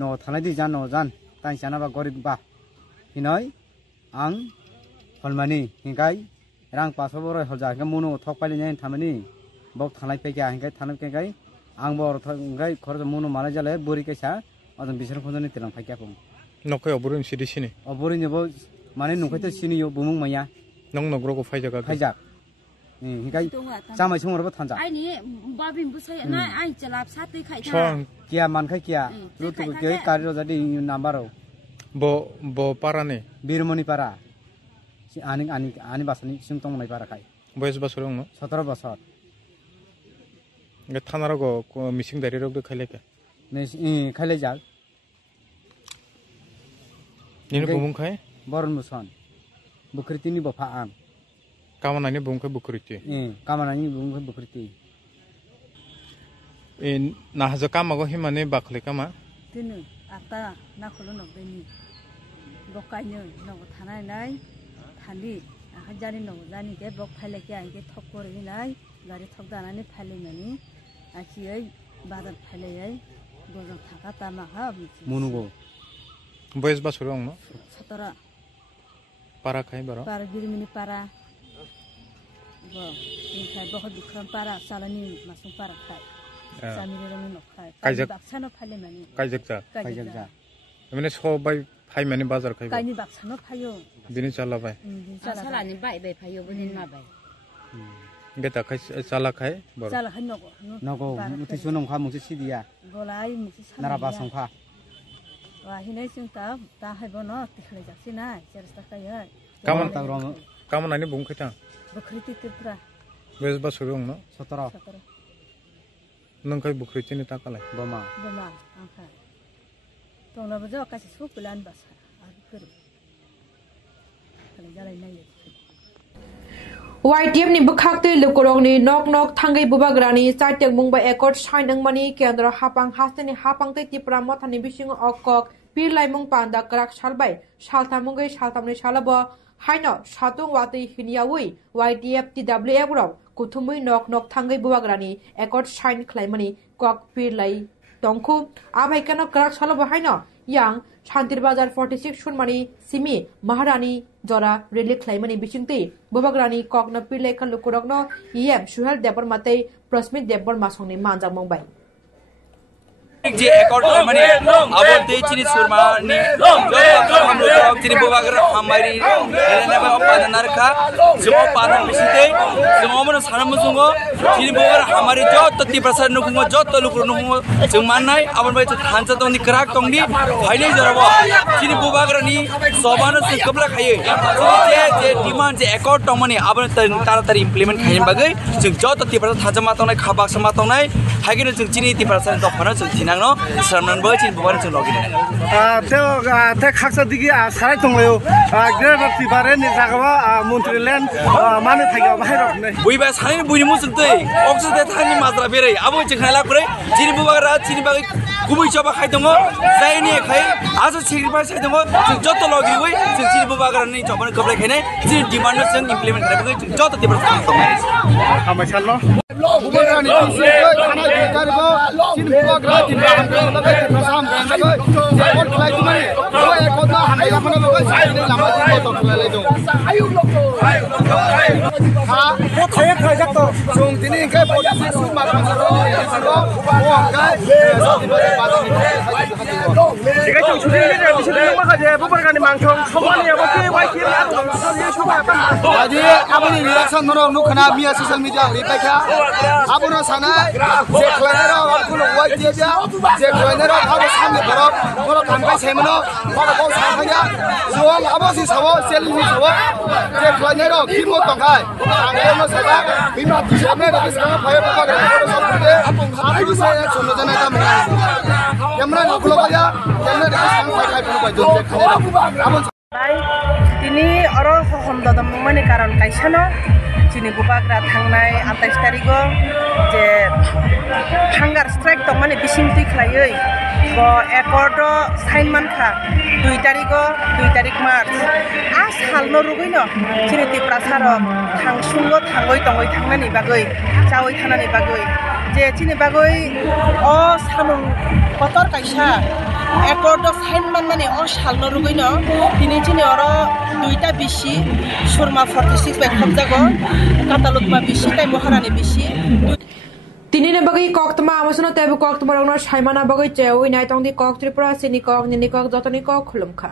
न थानाय दि जान ताइ जानाबा गरिब बा हिनै आं हलमानि हिंगाय रां 500 बर हलजा हिंगा मनो थक पाइलिनै थामानि बक थानाय फैगा हिंगाय थानाय केगाय आं बर थंगाय खरज मनो मालाय जालाय बोरि कैसा अजन बिसोर खनजनि तिलां फाइगाखौ नखय अबुरन सिदि सिनि अबुरनिबो माने नखैथ सिनियो बुमुं माया नंग नग्रगो फाइजागा फाइजाक हिगाय जामाय संगरबो थांजा आइनि बाबिन बुसाय ना आइ चलाब साथै खाइथा सं किया मानखाय किया लुतु गय कारिरो जादि नाम्बारौ बो पाराने बिरमनि पारा आनि बासनि सिं तंनाय पारा खाय বয়স বছর 17 বছর থানার মিসিং দাঁড়ি রোগ খাইলে খাইলে যাক বুমুং খাই বরণ মুসন বুকৃতিনি বফা আং কামানানি বুমুং বুকৃতি কামানানি বুমুং বুকৃতি নাহাজ কামাগো হিমানে বাখলে কাमा दिनै आता नाखौल' नगदैनि बकायनो नगो थानाय नाय थालि आखाय जानि नगो जानि के बक फायलायके आंके थक करनि नाय गारि थक दानानै फायलायनानै आखियै बाजार फायलायै गजं थाखा तामाखा मनुगो बयस बसर 17 पारा खाय बार पारा गिरिमिनि पारा निफ्राय बहुत बिक्रम पारा सालानि मासुं पारा खाय सामिरेरनि नखाय बाक्सानो फायलायनानै कायजोकजा माने सबाय फाय माने बाजार खाय कायनि बाक्सानो फायो बिनि चालाबाय सालानि बाय फायो बिनि माबाय गेता खाय चाला खाय बर चाला खाय नगो मुतिसु नंखा मुति सिदिया गलाय मुति साला नाराबा संखा वाहिनाय जों दा हायबो न तिखलाय जासि ना 4 थाखायै कामनानि बुंखैता बखृति तिप्रा बेस बसर 17 नंखाय बुख्रितिनि ताकालाय बमा आंखा तंनाबो जो कासि सुपलान बासा आरो फोर खालाय जालाय नायो YTF ni bukhakte lukorong ni nok thangai bubagrani chaitek mungba ekor sainang mani kendra hapang hasteni hapang te tipra mothani bising okok pir laimung panda krak salbai saltamungai saltamni salabo haino satung wati hiniawi YTF TWF rok kuthumui nok thangai bubagrani ekor sain khlaimani kok pir lai tongkhu abai kano krak salabo haino yang Shantir Bazar 46 Shunmani Simi Maharani Jora Relic Claimani Bishingti Bubagrani Kogna Pilekan Lukurogno Yem Shuhel Debor Mate Prosmit Debor Masoni Manja Mumbai जे accord माने अब ते चिनी सुरमा नि हम लोग चिनी बुबागर हमारी एने बा पादनार का जो पादन मिसिते जो मन सानम जुंगो चिनी बुबागर हमारी जो 30% नुखुंगो जो तलुकुर नुखुंगो जों माननाय आबन बाय थानसा तंनि क्राक तंनि फाइले जराबो चिनी बुबागर नि सबानो से कबला खायो जे डिमांड जे एकॉर्ड तंमनि आबन तारातारि इमप्लिमेंट खायन बागै जों जो 30% थानसा मातंनाय खाबाक समातंनाय हागिनो जों चिनी 30% दफानो जों नो सरमन बचिन बुबार जों लगिन ते खाकसा दिगि साराय दंलायो ग्रेटर तिबारे नि जागावा मन्त्रीलेन्ड माने थाइगा बाहेरक नै बुइबा सानै बुइनि मुसुतै अक्सदे थानि माद्रा बेरै आबो जों खायला कुरै चिनि बुबारा चिनि बागै गुबै चबा खाय दङ जायनि खाय आज सिग्रिफाइस खाय दङ जों जत लगिबै जों चिनि बुबारा नि चबन कबले खायने जि डिमान्ड जों इमप्लिमेन्ट खायबै जों जत तिबार खालामनाय खामाय सानलो बुबारानि खाना दैगारबो चिनि बुबारा जे कोइनेरो थाबो सामने बरफ बरफ थांबाय सेमनो बरफ बाव साखाया जों आबोसि सावो सेलिनि सावो जे कोइनेरो किमो तंखाय आंनो साबा बिमा दिसामे दिसा फायो बागा सबके आबो से सुनो जना ता केमरा नखलबाया केमरा दिसां फाय फाय जों जे खाया आबो तिनी अरो हमददम माने कारण काइसानो चिनि बुबाग्रा थांनाय 28 तारिखो जे हांगार स्ट्राइक तो माने बिसिं तुइ खलायै ब एकॉर्ड साइन मानखा 2 तारिख मार्च आ सालनो रुगैनो चिनि तिप्रासार थांसुंगो थांगै तंगै थांनानि बागै जावै थानानि बागै जे चिनि बागै अ सामुं पतर काइसा एकॉर्ड साइन माने अ सालनो रुगैनो तिनि चिनि अरो 2टा बिसि सुरमा 46 बाय खमजागो कातालुकमा बिसि ताइ महारानि बिसि Tinina bagay kok tama amasono tayo kok tumarong na shaimana bagay chewi na itong di kok tripura sinikok ninikok dotoni kok khulum kha